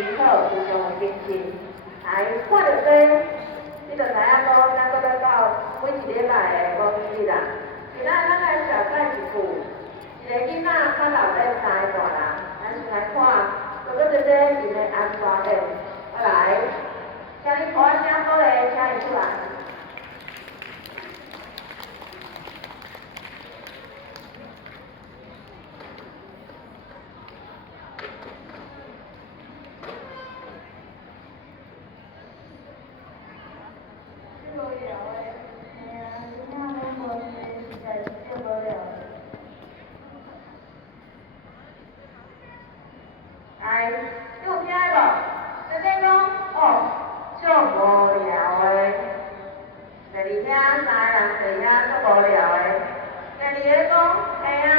真好，非常的精神。来看到这，你就知影讲，咱搁要到每一礼拜的公司啦。今仔咱来小菜一句，一个囡仔较老在三个大人，咱先来看，哥哥姐姐因的安排的。来，请你拖声鼓励，请伊出来。来，你有听无？姐姐讲，哦，足无聊的。第二听三个人坐遐足无聊的。第二个讲，嘿啊，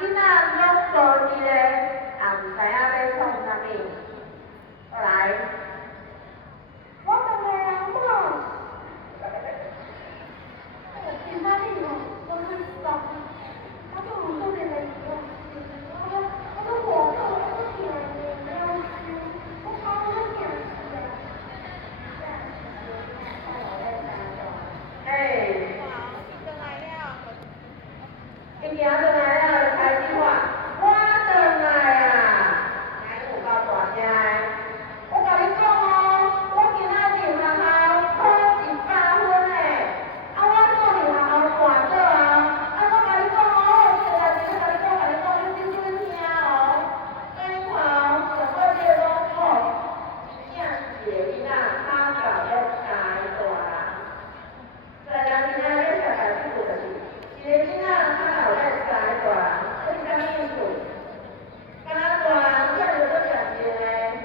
囡仔拢无伫咧，也毋知影要创啥物。好来，我问个人某，今仔日哦，我很爽，我做唔做这个事哦？我都活到我都挺了，我好好点的。哎，你行倒来了，就开始话，我倒来啊，哪有够大声的？我甲你讲哦，我今仔入学校考100分的，啊我做入学校大早啊，啊我甲你讲哦，这个代志我甲你讲，你真准听哦。所以你看哦，上尾这个讲哦，真正是一个囡仔考到要三个大人。在咱今仔咧小代志就是，一个囡仔较老咧三个大人，这是啥物意思？敢若大人叫着做常常诶，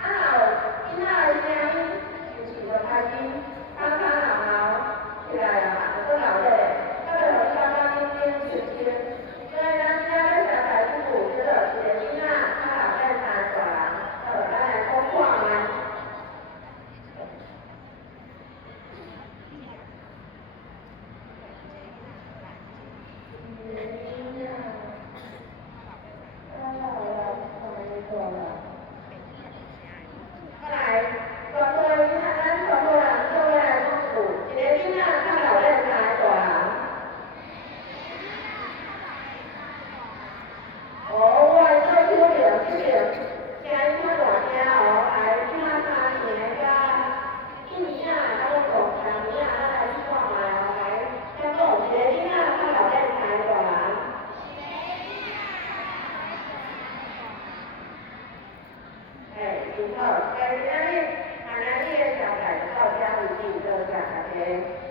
啊后囡仔诶声音就是就开始吵吵闹闹起来啊，就做闹咧，到尾互你感觉冷冷清清。所以咱今仔咧小代志叫做一个囡仔较老咧三个大人，好，咱来讲看卖。好，今日今日的小孩到家为止，多谢大家。